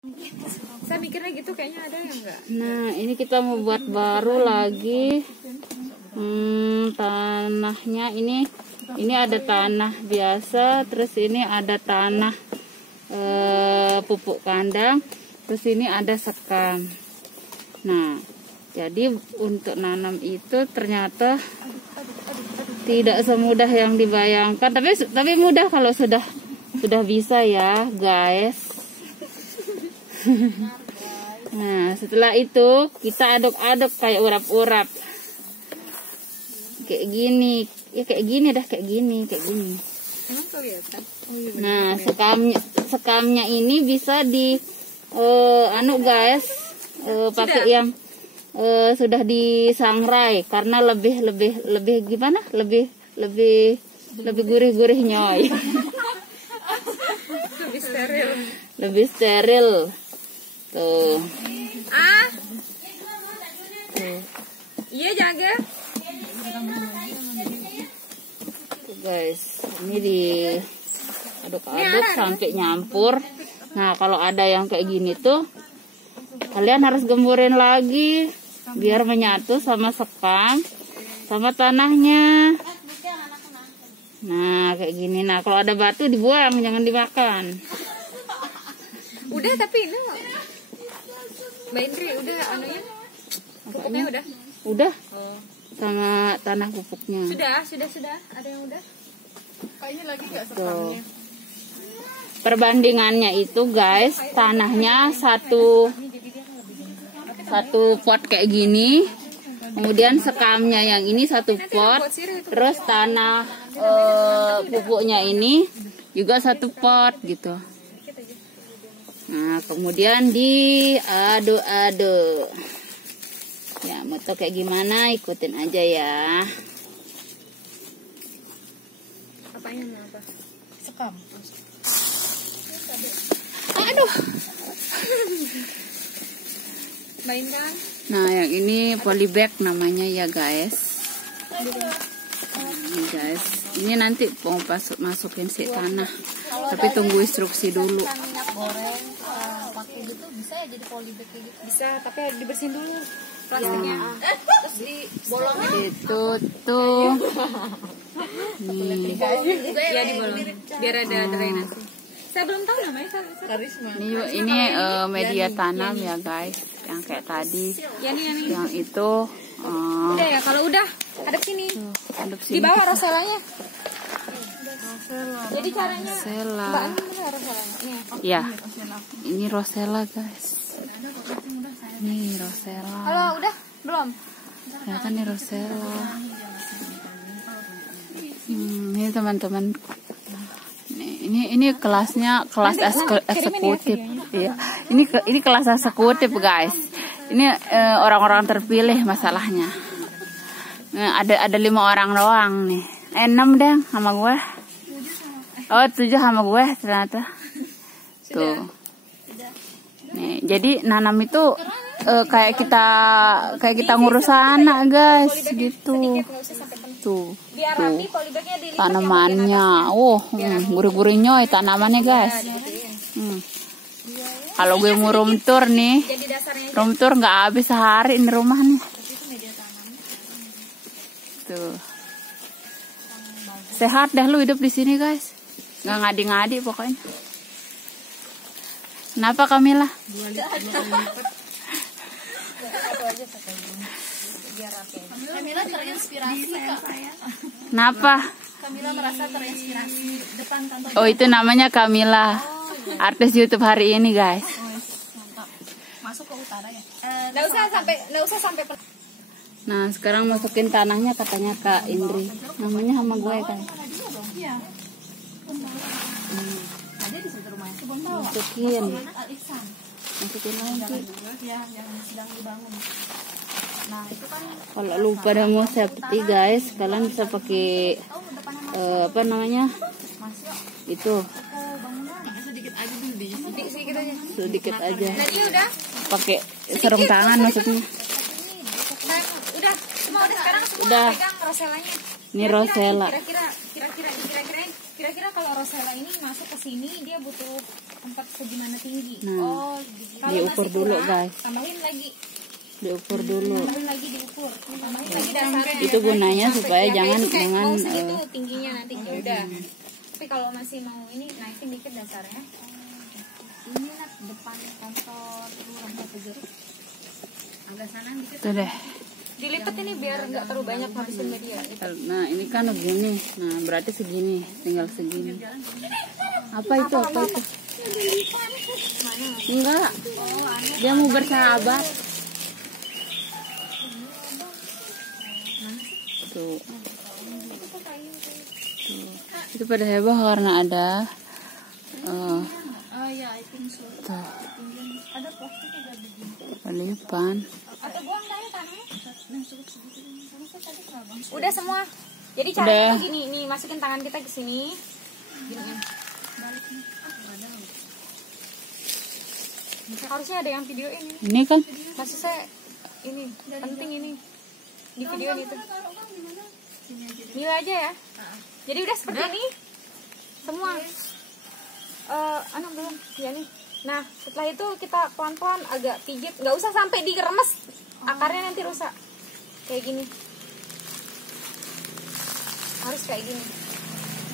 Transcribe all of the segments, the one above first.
Saya mikirnya gitu, kayaknya ada yang enggak. Nah, ini kita mau buat baru lagi. Tanahnya ini ada tanah biasa, terus ini ada tanah pupuk kandang, terus ini ada sekam. Nah, jadi untuk nanam itu ternyata tidak semudah yang dibayangkan, tapi mudah kalau sudah bisa ya, guys. Nah, setelah itu kita aduk-aduk kayak urap-urap. Kayak gini. Ya kayak gini dah, kayak gini. Emang kelihatan? Nah, sekamnya ini bisa di guys, pakai yang sudah disangrai karena lebih gimana? Lebih gurih nyoy. Lebih steril. Tuh. Tuh. Iya, jaga. Tuh guys, ini diaduk-aduk sampai nyampur. Nah, kalau ada yang kayak gini tuh, kalian harus gemburin lagi biar menyatu sama sekam sama tanahnya. Nah, kayak gini. Nah, kalau ada batu dibuang, jangan dimakan. Udah, tapi ini Mbak Indri udah anunya, pupuknya udah. Udah. Oh. Sama tanah pupuknya. Sudah. Ada yang udah. Kayaknya lagi nggak sekamnya. Perbandingannya itu guys, tanahnya satu pot kayak gini, kemudian sekamnya yang ini satu pot, terus tanah pupuknya ini juga satu pot gitu. Nah, kemudian diaduk-aduk. Ya, mau tau kayak gimana, ikutin aja ya. Apanya apa? Sekam. Aduh. Mainkan. Nah, yang ini polybag namanya ya guys. Ini guys, ini nanti mau masukin si tanah. Tapi tunggu instruksi dulu. Minyak goreng pakai gitu bisa ya jadi polybag kayak gitu. Bisa, tapi harus dibersihin dulu plastiknya. Terus dibolongin. Itu tuh. Nih. Ya dibolong. Biar ada drainase. Saya belum tahu namanya. Karisma. Ini media tanam ya guys, yang kayak tadi. Ya, nih. Yang itu. Udah ya, kalau udah hadap sini. Di bawah roselanya. Jadi caranya Mbak Ani bener roselanya. Ya. Ini rosella guys. Nih rosella. Kalau udah belum? Ternyata nih rosella. Ini teman-teman. Ini kelasnya kelas eksekutif. Iya. Ini kelas eksekutif guys. Ini orang-orang terpilih masalahnya. Ada 5 orang doang nih. 6 deh sama gue. Oh 7 sama gue ternyata. Tuh. Nih, jadi nanam itu kayak kita ngurus anak guys gitu. Tuh. Tanamannya. Gurih-gurih nyoy tanamannya guys. Kalau gue mau room tour nih, room tour nggak habis sehari di rumah nih. Tuh. Sehat dah lu hidup di sini guys. Nggak ngadi-ngadi pokoknya. Kenapa Kamila? Kamila terinspirasi Kak. Kenapa? Kamila merasa terinspirasi depan kantor. Oh itu namanya Kamila. Artis YouTube hari ini guys. Masuk ke utara ya. Nggak usah sampai. Nah sekarang masukin tanahnya katanya Kak Indri. Namanya sama gue kan. Iya. Ada di situ rumahnya. Masukin lagi. Ya, yang sedang dibangun. Nah itu kan. Kalau lu pada mau safety guys, kalian bisa pakai apa namanya? Itu. Sedikit aja. Pakai sarung tangan maksudnya. Udah, semua sekarang udah. pegang roselanya. Ini rosella. Kira-kira kalau rosella ini masuk ke sini dia butuh tempat segimana tinggi? Nah. Oh, diukur dulu guys, tambahin lagi. diukur dulu. Tambahin lagi diukur. Tambahin lagi dasarnya. Itu gunanya supaya Ya, jangan itu kayak jangan mau segitu tingginya nanti ya udah. Tapi kalau masih mau ini naikin dikit dasarnya. Ini lah depan kantor Lurah Batu Jeruk. Agak sana dikit. tuh deh. Dilipat ini biar nggak terlalu banyak habisin media. Nah ini kan begini, nah berarti segini, tinggal segini. Apa itu? Apa itu? Enggak, dia mau bersahabat. Tuh. Tuh. Itu pada heboh karena ada tuh, Ada plastik juga begini. pelipan. Atau buang dari tanahnya. Udah semua. Jadi caranya tuh gini, nih masukin tangan kita ke sini. Giniin. Harusnya ada yang video ini. Ini kan Maksud saya ini penting ini di video itu. Nilai aja ya. Jadi udah seperti ini semua. Anak belum ya nih. Nah setelah itu kita pelan-pelan agak pijit, nggak usah sampai diremes, akarnya nanti rusak. Kayak gini. Harus kayak gini.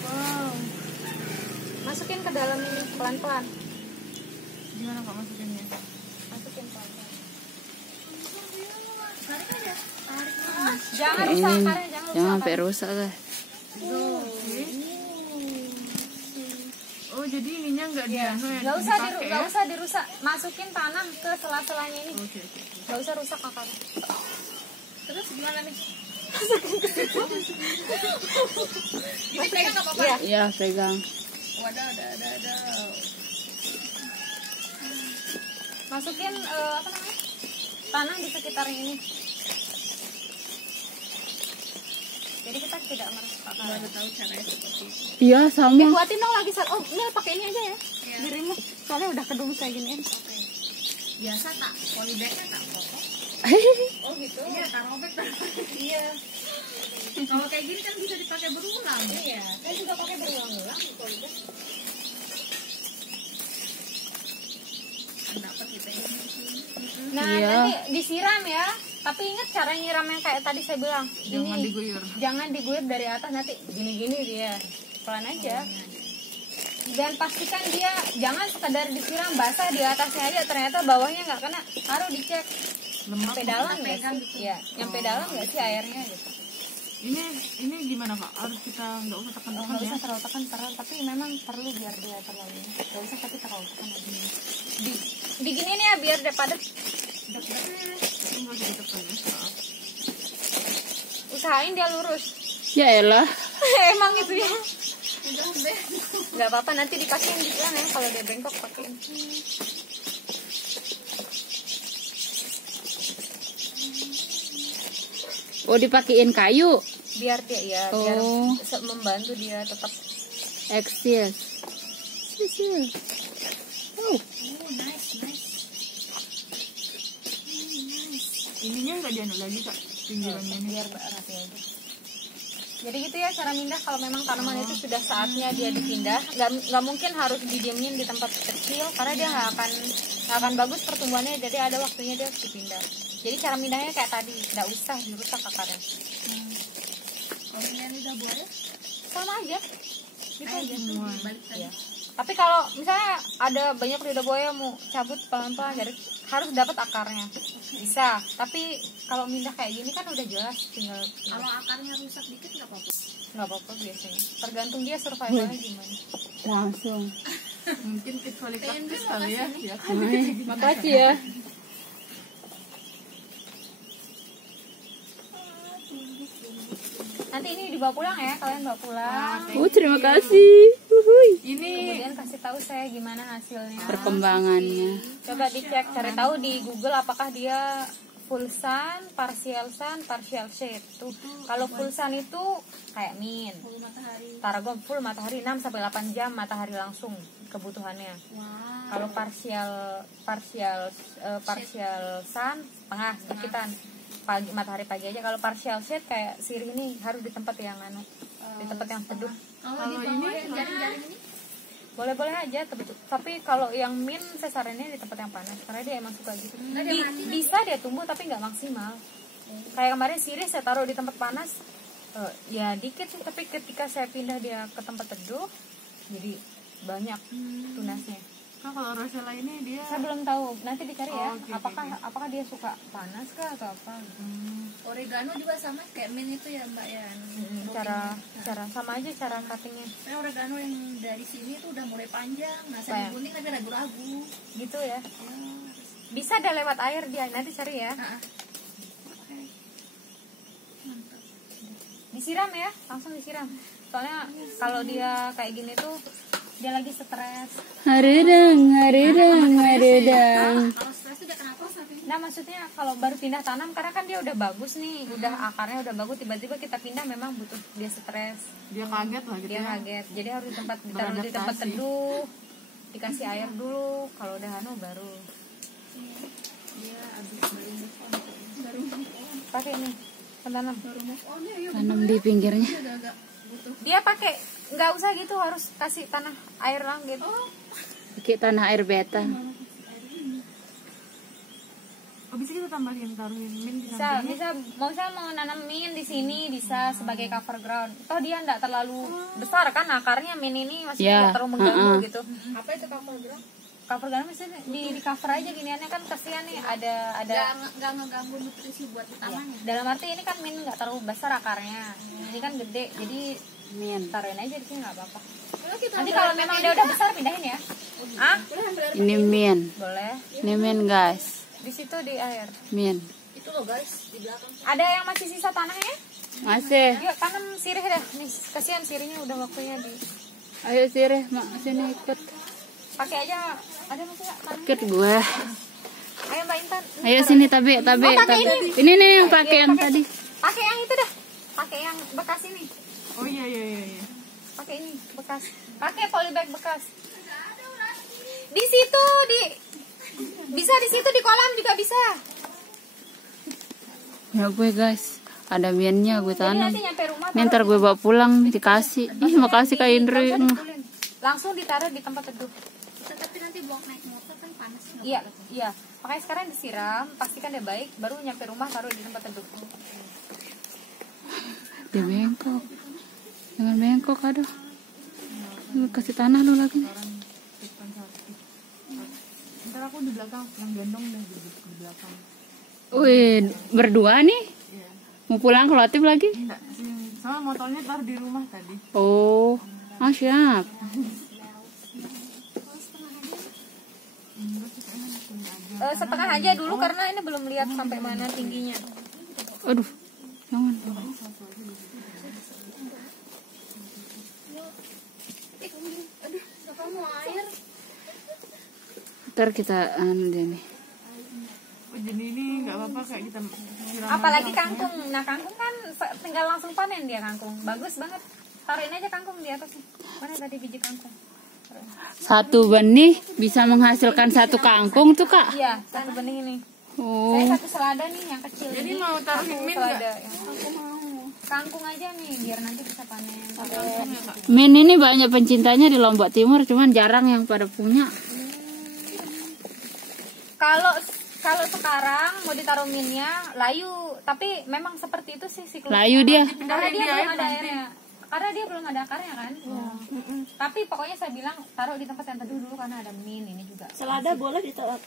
Wow. Masukin ke dalam ini pelan-pelan. Gimana Kak masukinnya? Masukin pelan-pelan. Jangan kayak rusak ini, akarnya, jangan rusak. jangan sampai rusak deh. Oh jadi ininya nggak dianu ya? Nggak usah dipakai nggak ya? usah dirusak, masukin tanam ke sela-selanya ini. Oke. Nggak usah rusak akarnya. Terus gimana nih? Ini pegang nggak apa-apa? Iya. Iya pegang. Wadah, ada. Masukin apa namanya? Tanam di sekitarnya ini. Jadi kita tidak merusak akar. Baru tahu caranya seperti itu. Iya sama. Buatin dong lagi Sat. Oh, Mil pakai ini aja ya. Dirimu. Soalnya udah kedung saya giniin. Biasa tak polybagnya tak potong. Oh gitu. Iya, tak robek. Iya. Kalau kayak gini kan bisa dipakai berulang. Iya, saya juga pakai berulang-ulang di polybag. Dapat gitu ya. Nah, Iya. nanti disiram ya. Tapi ingat cara nyiramnya kayak tadi saya bilang. Jangan Ini, diguyur. jangan diguyur dari atas, nanti gini-gini dia. Pelan aja. Dan pastikan dia jangan sekadar disiram basah di atasnya aja, ternyata bawahnya nggak kena. Harus dicek. Sampai dalam nggak sih? Ya, nyampe dalam nggak sih airnya gitu. Ini gimana Kak? Harus kita nggak usah tekan-tekan Nggak ya? usah terlalu tekan, tapi memang perlu biar dia terlalu. Nggak usah tapi terlalu tekan aja. Diginiin ya biar dia padat. Nggak usah ditekan ya. Maaf. Usahain dia lurus. Ya elah. Emang itu ya. Nggak apa-apa, nanti dipakein gitu kan ya. Kalau dia bengkok pakein. Oh dipakein kayu. Biar dia ya, biar Oh. membantu dia tetap. Eksis. Oh. Ininya nggak dianu lagi Kak? Pinggirannya ini. Biar rapi aja. Jadi gitu ya cara mindah. Kalau memang tanaman itu sudah saatnya dia dipindah, nggak mungkin harus didiemin di tempat kecil karena dia nggak akan bagus pertumbuhannya. Jadi ada waktunya dia harus dipindah. Jadi cara mindahnya kayak tadi, nggak usah dirusak akarnya. Kalau ini lidah buaya sama aja, gitu aja. Ya. Tapi kalau misalnya ada banyak lidah buaya mau cabut pelan-pelan, jadi harus dapat akarnya. Bisa, tapi kalau mindah kayak gini kan udah jelas tinggal. Kalau akarnya rusak dikit nggak apa-apa. Nggak apa-apa biasanya. Tergantung dia survivalnya gimana. Langsung. Mungkin tips wali praktis kali ya. Makasih ya. Nanti ini dibawa pulang ya, kalian bawa pulang. Oh terima kasih. Uhuy. Ini Kemudian kasih tahu saya gimana hasilnya. Perkembangannya. Coba dicek, cari tahu di Google apakah dia full sun, partial shade. Tuh, kalau full sun itu kayak min. Tarragon full matahari 6 sampai 8 jam matahari langsung kebutuhannya. Kalau partial sun setengah sekitan. Matahari pagi aja. Kalau partial shade kayak sirih ini harus di tempat yang di tempat yang teduh. kalau ini boleh-boleh aja, tapi kalau yang min sesarnya di tempat yang panas karena dia emang suka gitu. Bisa dia tumbuh tapi nggak maksimal. Kayak kemarin sirih saya taruh di tempat panas, ya dikit sih, tapi ketika saya pindah dia ke tempat teduh jadi banyak tunasnya. Nah, kalau Rosella ini dia Saya belum tahu, nanti dicari ya. oke, Apakah dia suka panas kah atau apa? Oregano juga sama kayak mint itu ya Mbak ya. Cara sama aja cara cuttingnya Saya oregano yang dari sini tuh udah mulai panjang, nah Banyak. saya gunting tapi ragu-ragu. gitu ya. Bisa ada lewat air dia, nanti cari ya. Disiram ya, langsung disiram. Soalnya kalau dia kayak gini tuh dia lagi stres. Haridang. Kalau stres tuh udah kenapa sampai Nah maksudnya kalau baru pindah tanam karena kan dia udah bagus nih, udah akarnya udah bagus, tiba-tiba kita pindah memang butuh dia stres, dia kaget lah gitu dia ya. kaget. Jadi harus ditaruh di tempat Beradaptasi. teduh, dikasih air dulu. Kalau udah baru dia abis baru move on. Baru move on. pakai ini pentanam. Baru move on ya. Tanam di pinggirnya. Dia agak butuh. Dia pakai nggak usah gitu, harus kasih tanah air langit. Pakai tanah air beta. Oh, bisa kita tambahin taruhin mint di Bisa, sampingnya. mau nanam mint di sini bisa sebagai cover ground. Toh dia nggak terlalu besar kan akarnya, mint ini masih Ya, nggak terlalu mengganggu gitu. Apa itu cover ground? Cover ground misalnya di cover aja giniannya kan kasihan nih ada Nggak ngeganggu nutrisi buat tanamannya. dalam arti ini kan mint nggak terlalu besar akarnya, ini kan gede jadi Min. taruhin aja di sini nggak apa-apa. Kalau kita Nanti kalau memang dia udah besar pindahin ya. Ah Ini min. boleh Ini min guys. di situ di air. Min. itu loh guys di belakang. Ada yang masih sisa tanahnya? Masih. Yuk tanam sirih dah. Nih kasihan sirihnya udah waktunya di Ayo sirih, mak sini ikut. pakai aja. Ada masih nggak tanah? Ikut gue. Ayo Mbak Intan. Ayo sini tabi. pakai ini. Ini nih yang pakai yang tadi. Pakai yang itu dah. Pakai yang bekas ini. Oh iya. Pakai ini bekas. Pakai polybag bekas. Di situ bisa di situ di kolam juga bisa. Ya gue guys, ada minnya gue Jadi tanam. nanti nyampe rumah Ini ntar gue bawa pulang dikasih. Ih makasih Kak Indri. langsung ditaruh di tempat teduh. Tapi nanti bawa naik motor kan panas. Iya. Makanya sekarang disiram, pastikan dia baik, baru nyampe rumah taruh di tempat teduh. Dia bengkok. Jangan bengkok aduh. Lu kasih tanah lu lagi. Ntar aku di belakang yang gendong deh di belakang. Wih, berdua nih. Iya. Mau pulang ke Latif lagi? Enggak, sama motornya taruh di rumah tadi. Oh, siap. Setengah aja dulu karena ini belum lihat sampai mana tingginya. Aduh, jangan. Aduh, siapa mau air? Ntar kita dia nih. Oh, jadi ini nggak apa-apa kayak kita siram Apalagi aja. kangkung. Nah kangkung kan tinggal langsung panen dia kangkung. Bagus banget. Taruhin aja kangkung di atas. Mana tadi biji kangkung? Satu benih bisa menghasilkan satu kangkung tuh Kak. Iya, satu benih ini. Oh, Saya satu selada nih yang kecil. Jadi ini mau taruhin satu mint selada. Aku mau. Kangkung aja nih biar nanti bisa panen. min ini banyak pencintanya di Lombok Timur, cuman jarang yang pada punya. Kalau sekarang mau ditaruh minnya layu, tapi memang seperti itu sih siklusnya. Layu dia. Karena dia Di belum air ada nanti. airnya. Karena dia belum ada akarnya kan. Tapi pokoknya saya bilang taruh di tempat yang teduh dulu karena ada min ini juga. Selada boleh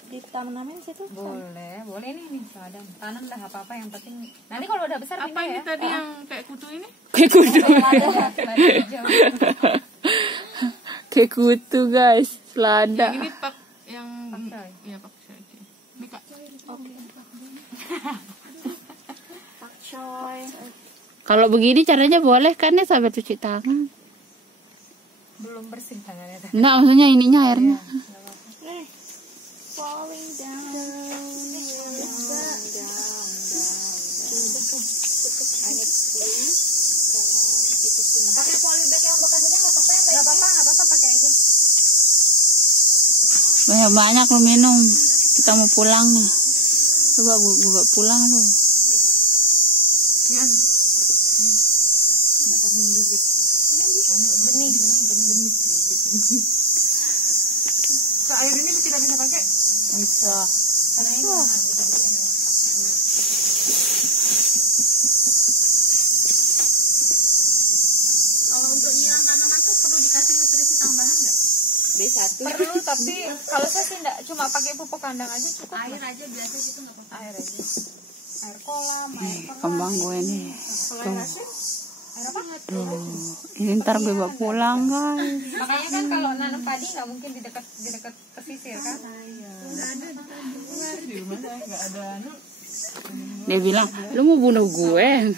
ditanamin situ? Boleh ini nih selada. Tanam dah apa-apa yang penting. Nanti kalau udah besar Apa pindah ini ya. tadi yang kayak kutu ini? Kayak kutu. Selada hijau. Kayak kutu guys, selada. Ini pak yang Pakcoy. iya pakcoy. Ini Kak. Pakcoy. Kalau begini caranya boleh kan ya sampai cuci tangan? Belum bersih tangannya. Enggak, maksudnya ininya airnya. Falling down. Pakai polybag yang bekas aja nggak apa-apa ya? Nggak apa-apa pakai aja. Banyak lu minum. Kita mau pulang nih. Coba gue pulang lu. Yan. Benih. Bisa. Karena ini nggak bisa dibuat. Kalau untuk nyiram tanaman tuh perlu dikasih nutrisi tambahan nggak? B1. Perlu, tapi kalau saya sih enggak, cuma pakai pupuk kandang aja cukup. Air aja biasa gitu nggak apa-apa. Air aja. Air kolam, air keran. Kembang gue nih. Kalau air asin, air apa? Ini ntar gue bawa pulang guys. Makanya kan kalau nanam padi nggak mungkin di dekat pesisir kan? Di rumah saya nggak ada anu. Dia bilang, lu mau bunuh gue?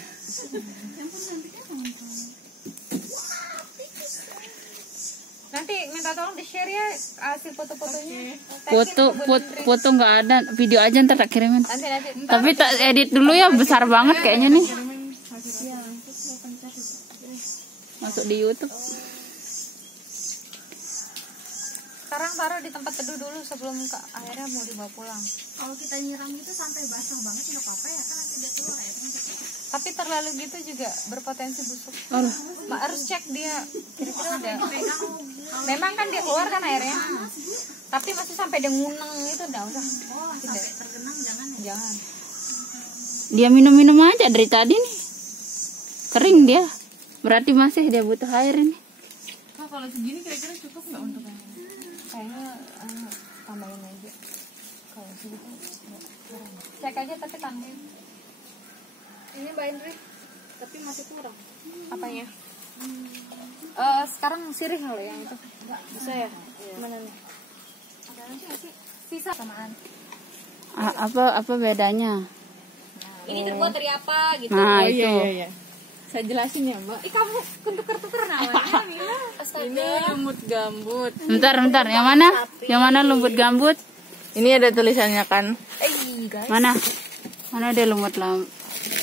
Nanti minta tolong di share ya hasil foto-fotonya. Foto nggak ada, video aja ntar tak kirimin. Nanti. Tapi tak edit dulu ya, besar banget kayaknya nih. Masuk di YouTube. Sekarang taruh di tempat teduh dulu sebelum akhirnya mau dibawa pulang. Kalau kita nyiram itu sampai basah banget nggak apa-apa ya kan nanti dia keluar ya kan. Tapi terlalu gitu juga berpotensi busuk. Alah. Harus cek dia kira-kira udah. Memang kan dia keluar kan airnya. Tapi masih sampai dia nguneng itu enggak usah. Oh sampai tergenang jangan ya. Jangan. Dia minum-minum aja dari tadi nih. Kering dia. Berarti masih dia butuh air ini. Nah, kalau segini kira-kira cukup nggak untuk yang Kayaknya tambahin aja. Kalau segitu enggak kurang. Cek aja tapi tambahin. Ini Mbak Indri, tapi masih kurang. Apanya? Sekarang sirih loh yang itu. Bisa ya? Mana nih? Ada nanti nggak sih? Sisa samaan. Apa bedanya? Ini terbuat dari apa gitu? Nah, itu. iya. Saya jelasin ya, Mbak. Kamu tuker-tuker namanya, Mila. Ini lumut gambut. Bentar. Yang mana? Yang mana lumut gambut? Ini ada tulisannya kan? Guys. Mana ada lumut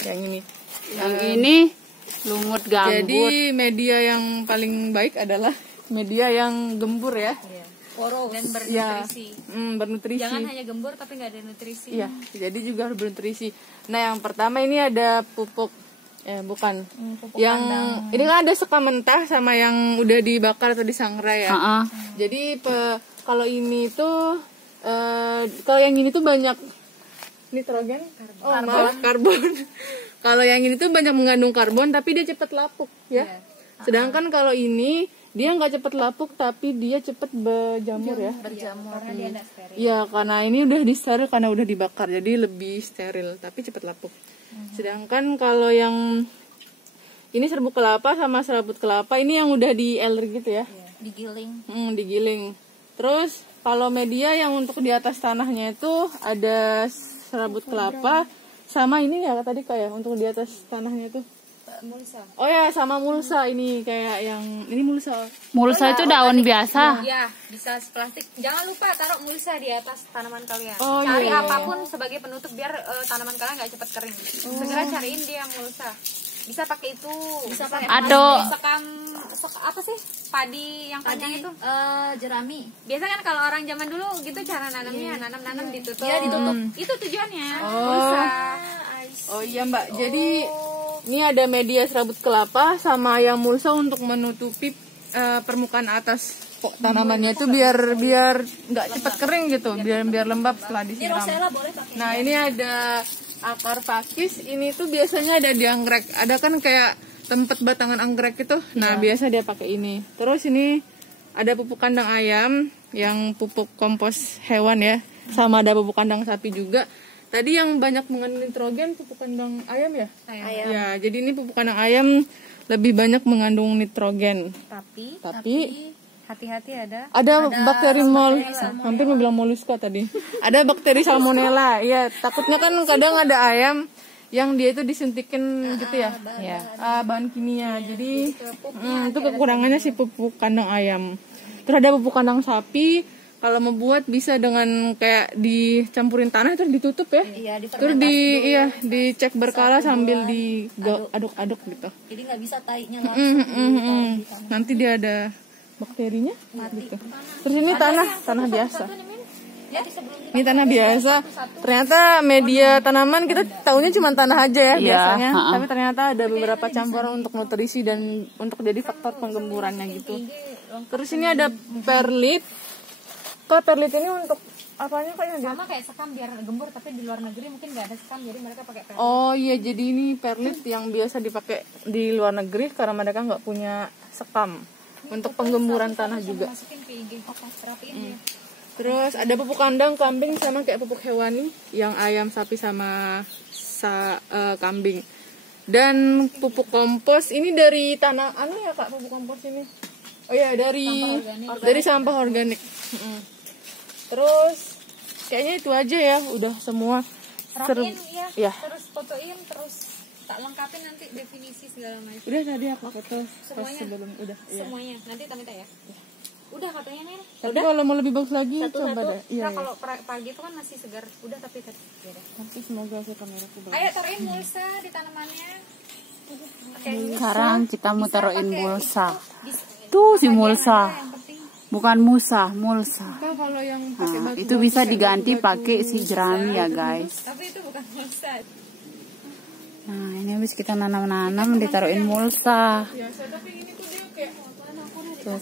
Yang ini. Yang ini lumut gambut. Jadi media yang paling baik adalah media yang gembur ya. Poros dan Ya, bernutrisi. bernutrisi. Jangan hanya gembur tapi nggak ada nutrisi. Iya, jadi juga harus bernutrisi. Nah, yang pertama ini ada pupuk bukan. Pupuk Yang kandang. ini kan ada sekam mentah sama yang udah dibakar atau disangrai ya. Heeh. Jadi kalau ini tuh kalau yang ini tuh banyak nitrogen. Maaf, karbon. Kalau yang ini tuh banyak mengandung karbon tapi dia cepat lapuk ya. Sedangkan kalau ini dia nggak cepat lapuk tapi dia cepat berjamur ya. Berjamur karena dia nggak steril. Iya, karena ini udah disteril karena udah dibakar, jadi lebih steril tapi cepat lapuk. Sedangkan kalau yang ini serbuk kelapa sama serabut kelapa ini yang udah dieler gitu ya. Digiling. Digiling. Terus kalau media yang untuk di atas tanahnya itu ada serabut kelapa sama ini ya tadi kayak untuk di atas tanahnya itu. Mulsa. Oh ya, sama mulsa ini kayak yang ini mulsa. Mulsa itu daun biasa. Ya, bisa plastik. Jangan lupa taruh mulsa di atas tanaman kalian. Oh, Cari iya. apapun sebagai penutup biar tanaman kalian nggak cepat kering. Segera cariin dia mulsa. Bisa pakai itu. Bisa pakai sekam apa sih? Padi yang panjang itu. Jerami. Biasa kan kalau orang zaman dulu gitu cara nanamnya, nanam ditutup. Iya, ditutup. Itu tujuannya. Mulsa. Oh iya Mbak, jadi ini ada media serabut kelapa sama yang mulsa untuk menutupi permukaan atas tanamannya itu biar nggak cepat kering gitu, biar lembab setelah disiram. Boleh pakai. Nah ini ada akar pakis, ini tuh biasanya ada di anggrek, ada kan kayak tempat batangan anggrek itu. Nah biasa dia pakai ini. Terus ini ada pupuk kandang ayam, yang pupuk kompos hewan ya, sama ada pupuk kandang sapi juga. Tadi yang banyak mengandung nitrogen pupuk kandang ayam ya? Ayam. Ya, jadi ini pupuk kandang ayam lebih banyak mengandung nitrogen. Tapi hati-hati ada Bakteri hampir mau bilang moluska tadi. Ada bakteri salmonella. Ya, takutnya kan kadang ada ayam yang dia itu disuntikin gitu ya. Bahan kimia. Jadi itu kekurangannya si pupuk kandang ayam. Terus ada pupuk kandang sapi. Kalau mau buat bisa dengan kayak dicampurin tanah terus ditutup ya. Terus dicek berkala sambil diaduk-aduk gitu. Jadi nggak bisa tainya langsung. Nanti dia ada bakterinya gitu. Terus ini tanah biasa. Ini tanah biasa. Ternyata media tanaman kita tahunya cuma tanah aja ya biasanya. Tapi ternyata ada beberapa campuran untuk nutrisi dan untuk jadi faktor penggemburannya gitu. Terus ini ada perlit. Kalau perlit ini untuk apanya kak yang dia? Sama kayak sekam biar gembur, tapi di luar negeri mungkin nggak ada sekam, jadi mereka pakai perlit. Oh iya, jadi ini perlit yang biasa dipakai di luar negeri karena mereka nggak punya sekam untuk penggemburan tanah juga. Masukin ke IG, rapiin dia. Terus ada pupuk kandang kambing sama kayak pupuk hewani yang ayam, sapi sama kambing. Dan pupuk kompos ini dari tanah ya kak, pupuk kompos ini. Oh iya, dari sampah organik. Terus kayaknya itu aja ya, udah semua. Rapiin ya. Terus fotoin, terus tak lengkapin nanti definisi segala macam. Udah tadi aku foto pas Semuanya? sebelum udah. Iya. Semuanya. Nanti Tamita ya. Udah katanya nih. Tapi kalau mau lebih bagus lagi coba deh. Iya. Nah, kalau pagi itu kan masih segar. Udah tapi ya udah. Tapi semoga aku kameraku bagus. Ayo taruhin mulsa di tanamannya. Sekarang kita mau taruhin mulsa. Tuh si mulsa. Bukan musa, mulsa. Kalau yang pakai Nah, itu bisa diganti pakai si jerami ya guys. Tapi itu bukan mulsa. Nah, ini habis kita nanam-nanam ditaruhin mulsa. biasa, tapi ini tuh dia kayak Tuh.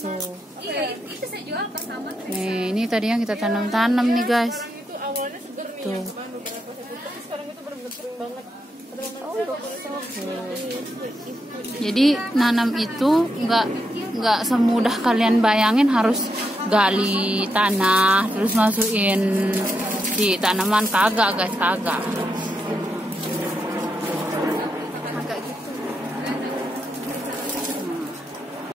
Tuh. Iya, itu saya jual pas sama. Nih, ini tadi yang kita tanam-tanam nih guys. sekarang itu awalnya seger nih yang kemarin beberapa satu, tapi sekarang itu benar-benar kering banget. Jadi nanam itu nggak semudah kalian bayangin harus gali tanah terus masukin si tanaman, kagak guys, kagak.